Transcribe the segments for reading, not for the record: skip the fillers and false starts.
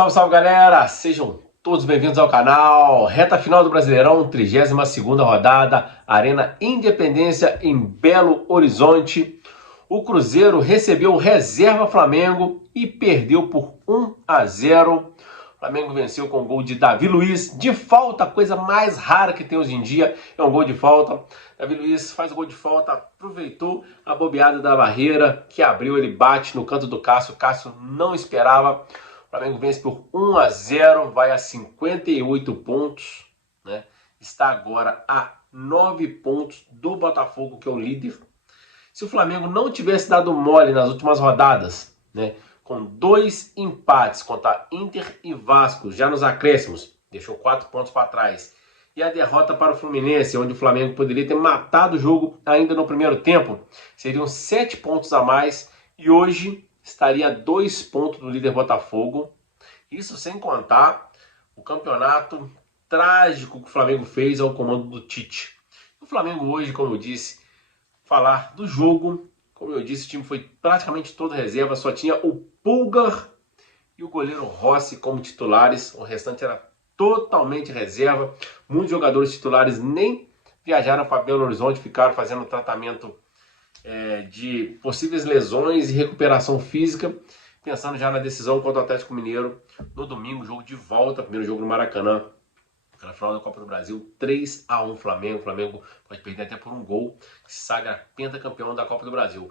Salve, salve, galera! Sejam todos bem-vindos ao canal. Reta final do Brasileirão, 32ª rodada, Arena Independência em Belo Horizonte. O Cruzeiro recebeu o reserva Flamengo e perdeu por 1-0. O Flamengo venceu com o gol de Davi Luiz, de falta, coisa mais rara que tem hoje em dia, é um gol de falta. Davi Luiz faz o gol de falta, aproveitou a bobeada da barreira, que abriu, ele bate no canto do Cássio, o Cássio não esperava. O Flamengo vence por 1-0, vai a 58 pontos, né? Está agora a 9 pontos do Botafogo, que é o líder. Se o Flamengo não tivesse dado mole nas últimas rodadas, né, com 2 empates contra Inter e Vasco, já nos acréscimos, deixou 4 pontos para trás, e a derrota para o Fluminense, onde o Flamengo poderia ter matado o jogo ainda no primeiro tempo, seriam 7 pontos a mais, e hoje estaria a 2 pontos do líder Botafogo. Isso sem contar o campeonato trágico que o Flamengo fez ao comando do Tite. O Flamengo hoje, como eu disse, falar do jogo, como eu disse, o time foi praticamente todo reserva, só tinha o Pulgar e o goleiro Rossi como titulares, o restante era totalmente reserva. Muitos jogadores titulares nem viajaram para Belo Horizonte, ficaram fazendo tratamento de possíveis lesões e recuperação física, pensando já na decisão contra o Atlético Mineiro no domingo, jogo de volta, primeiro jogo no Maracanã, na final da Copa do Brasil, 3-1 Flamengo. O Flamengo pode perder até por um gol, se sagra pentacampeão da Copa do Brasil.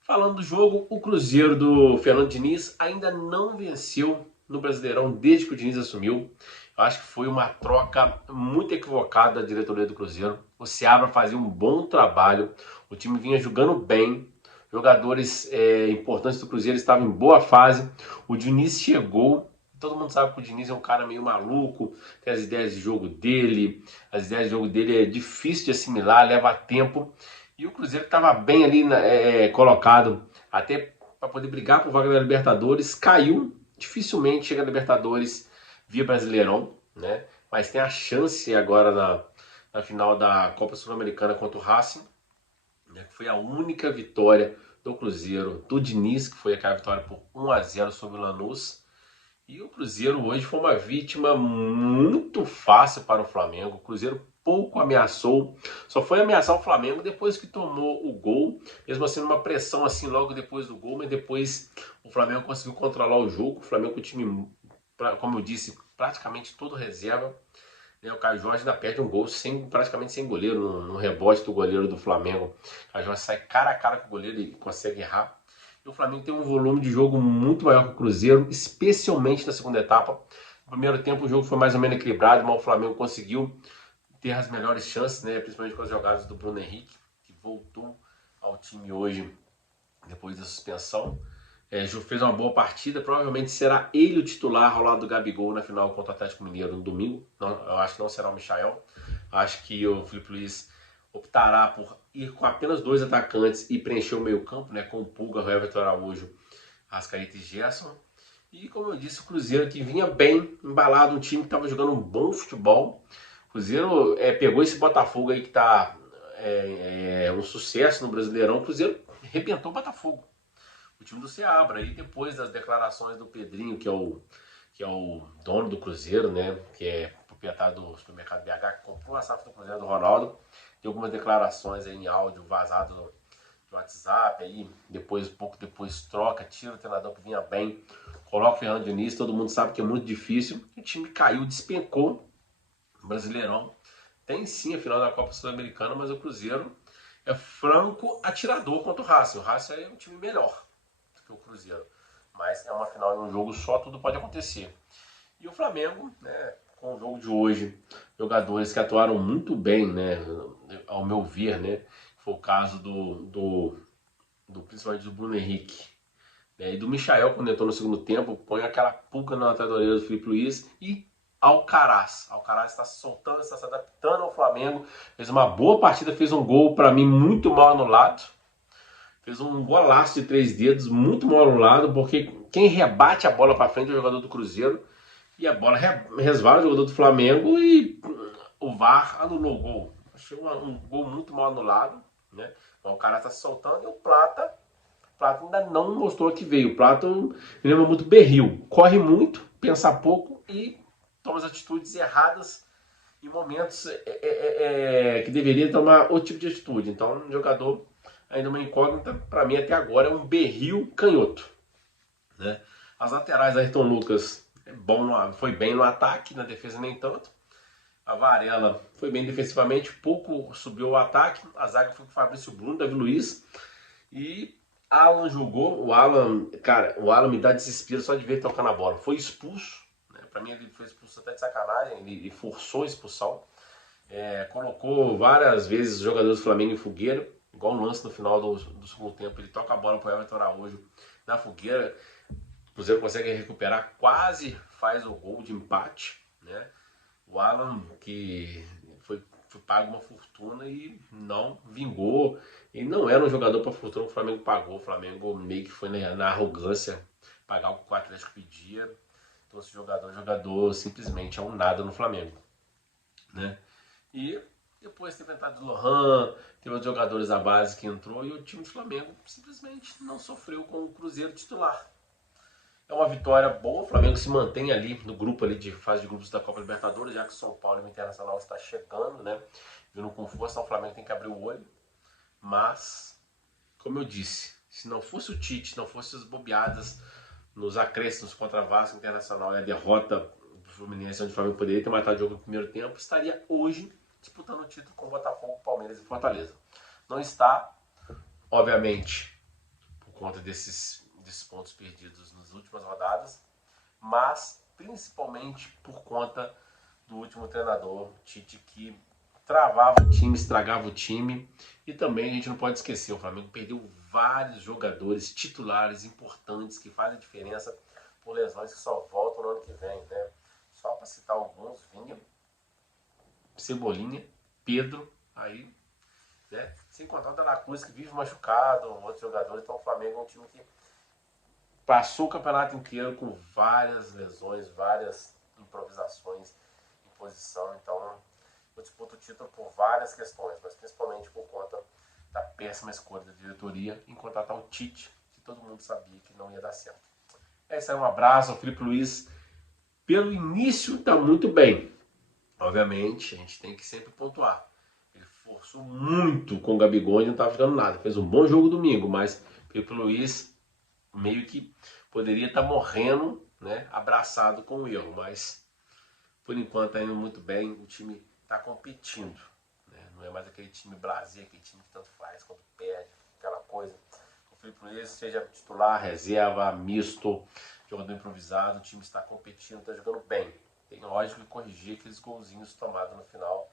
Falando do jogo, o Cruzeiro do Fernando Diniz ainda não venceu no Brasileirão desde que o Diniz assumiu. Eu acho que foi uma troca muito equivocada da diretoria do Cruzeiro. O Seabra fazia um bom trabalho, o time vinha jogando bem, jogadores importantes do Cruzeiro estavam em boa fase. O Diniz chegou, todo mundo sabe que o Diniz é um cara meio maluco, tem as ideias de jogo dele, é difícil de assimilar, leva tempo. E o Cruzeiro estava bem ali colocado, até para poder brigar por vaga da Libertadores, caiu, dificilmente chega a Libertadores via Brasileirão, né? Mas tem a chance agora na final da Copa Sul-Americana contra o Racing, né? Que foi a única vitória do Cruzeiro, do Diniz, que foi aquela vitória por 1-0 sobre o Lanús. E o Cruzeiro hoje foi uma vítima muito fácil para o Flamengo. O Cruzeiro pouco ameaçou, só foi ameaçar o Flamengo depois que tomou o gol, mesmo assim numa pressão assim logo depois do gol, mas depois o Flamengo conseguiu controlar o jogo. O Flamengo com o time, como eu disse, praticamente todo reserva, né? O Caio Jorge ainda perde um gol praticamente sem goleiro, no rebote do goleiro do Flamengo. O Caio Jorge sai cara a cara com o goleiro e consegue errar. E o Flamengo tem um volume de jogo muito maior que o Cruzeiro, especialmente na segunda etapa. No primeiro tempo o jogo foi mais ou menos equilibrado, mas o Flamengo conseguiu ter as melhores chances, né? Principalmente com as jogadas do Bruno Henrique, que voltou ao time hoje depois da suspensão. Fez uma boa partida, provavelmente será ele o titular ao lado do Gabigol na final contra o Atlético Mineiro no domingo. Não, eu acho que não será o Michael. Acho que o Felipe Luiz optará por ir com apenas 2 atacantes e preencher o meio campo, né, com o Pulga, o Everton Araújo, Arrascaeta e Gerson. E como eu disse, o Cruzeiro que vinha bem embalado, um time que estava jogando um bom futebol. O Cruzeiro pegou esse Botafogo aí que está um sucesso no Brasileirão. O Cruzeiro arrebentou o Botafogo, o time do Seabra. E depois das declarações do Pedrinho, que é o dono do Cruzeiro, né, que é proprietário do supermercado BH, que comprou a safra do Cruzeiro do Ronaldo, tem algumas declarações aí em áudio vazado no WhatsApp, aí pouco depois troca, tira o treinador que vinha bem, coloca o Fernando Diniz, todo mundo sabe que é muito difícil. O time caiu, despencou no Brasileirão. Tem sim a final da Copa Sul-Americana, mas o Cruzeiro é franco atirador contra o Racing. O Racing é um time melhor do que o Cruzeiro, mas é uma final em um jogo só, tudo pode acontecer. E o Flamengo, né, com o jogo de hoje, jogadores que atuaram muito bem, né, ao meu ver, né, foi o caso principalmente do Bruno Henrique, né, e do Michael, quando entrou no segundo tempo, põe aquela pulga na orelha do Felipe Luiz. E Alcaraz está se soltando, está se adaptando ao Flamengo, fez uma boa partida, fez um gol para mim muito mal anulado, fez um golaço de 3 dedos muito mal anulado, porque quem rebate a bola para frente é o jogador do Cruzeiro, e a bola resvala o jogador do Flamengo e o VAR anulou o gol. Achei um gol muito mal anulado, né? O cara está se soltando. E o Plata ainda não mostrou que veio. O Plata me lembra muito Berril. Corre muito, pensar pouco e toma as atitudes erradas em momentos que deveria tomar outro tipo de atitude. Então, um jogador ainda uma incógnita, para mim até agora é um berril canhoto, né? As laterais, Ayrton Lucas foi bem no ataque, na defesa nem tanto. A Varela foi bem defensivamente, pouco subiu o ataque. A zaga foi com o Fabrício Bruno, Davi Luiz. E Alan jogou. O Alan me dá desespero só de ver ele tocar na bola. Foi expulso. Né? Para mim, ele foi expulso até de sacanagem. Ele forçou a expulsão. Colocou várias vezes os jogadores do Flamengo em fogueira. Igual um lance no final do segundo tempo. Ele toca a bola para o Everton Araújo na fogueira. O Cruzeiro consegue recuperar, quase faz o gol de empate, né? O Alan, que foi pago uma fortuna e não vingou. Ele não era um jogador para fortuna que o Flamengo pagou. O Flamengo meio que foi na arrogância pagar o que o Atlético pedia. Então esse jogador simplesmente é um nada no Flamengo, né? E depois teve a entrada do Lohan, teve outros jogadores da base que entrou e o time do Flamengo simplesmente não sofreu com o Cruzeiro titular. É uma vitória boa, o Flamengo se mantém ali no grupo ali de fase de grupos da Copa Libertadores, já que o São Paulo e o Internacional está chegando, né? Vindo com força, o Flamengo tem que abrir o olho. Mas, como eu disse, se não fosse o Tite, não fosse as bobeadas nos acréscimos contra a Vasco Internacional e a derrota do Fluminense, onde o Flamengo poderia ter matado o jogo no primeiro tempo, estaria hoje disputando o título com o Botafogo, Palmeiras e Fortaleza. Não está, obviamente, por conta desses pontos perdidos nas últimas rodadas, mas principalmente por conta do último treinador, Tite, que travava o time, estragava o time. E também a gente não pode esquecer, o Flamengo perdeu vários jogadores titulares importantes que fazem a diferença por lesões que só voltam no ano que vem, né? Só para citar alguns, Vinha, Cebolinha, Pedro, aí, né? Sem contar o Dela Cruz, que vive machucado, outros jogadores. Então o Flamengo é um time que passou o campeonato inteiro com várias lesões, várias improvisações em posição. Então eu disputo o título por várias questões, mas principalmente por conta da péssima escolha da diretoria em contratar o Tite, que todo mundo sabia que não ia dar certo. É isso aí, um abraço ao Felipe Luiz. Pelo início está muito bem. Obviamente, a gente tem que sempre pontuar. Ele forçou muito com o Gabigol e não estava jogando nada. Fez um bom jogo domingo, mas Felipe Luiz meio que poderia estar morrendo, né, abraçado com o erro, mas por enquanto está indo muito bem, o time está competindo, né? Não é mais aquele time Brasil, aquele time que tanto faz quando perde, aquela coisa. O Felipe Luiz, seja titular, reserva, misto, jogador improvisado, o time está competindo, está jogando bem. Tem lógico que corrigir aqueles golzinhos tomados no final,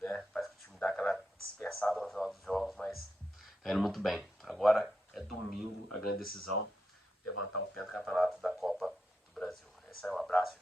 né? Parece que o time dá aquela dispersada no final dos jogos, mas está indo muito bem. Agora é domingo a grande decisão, levantar o pentacampeonato da Copa do Brasil. Esse é um abraço.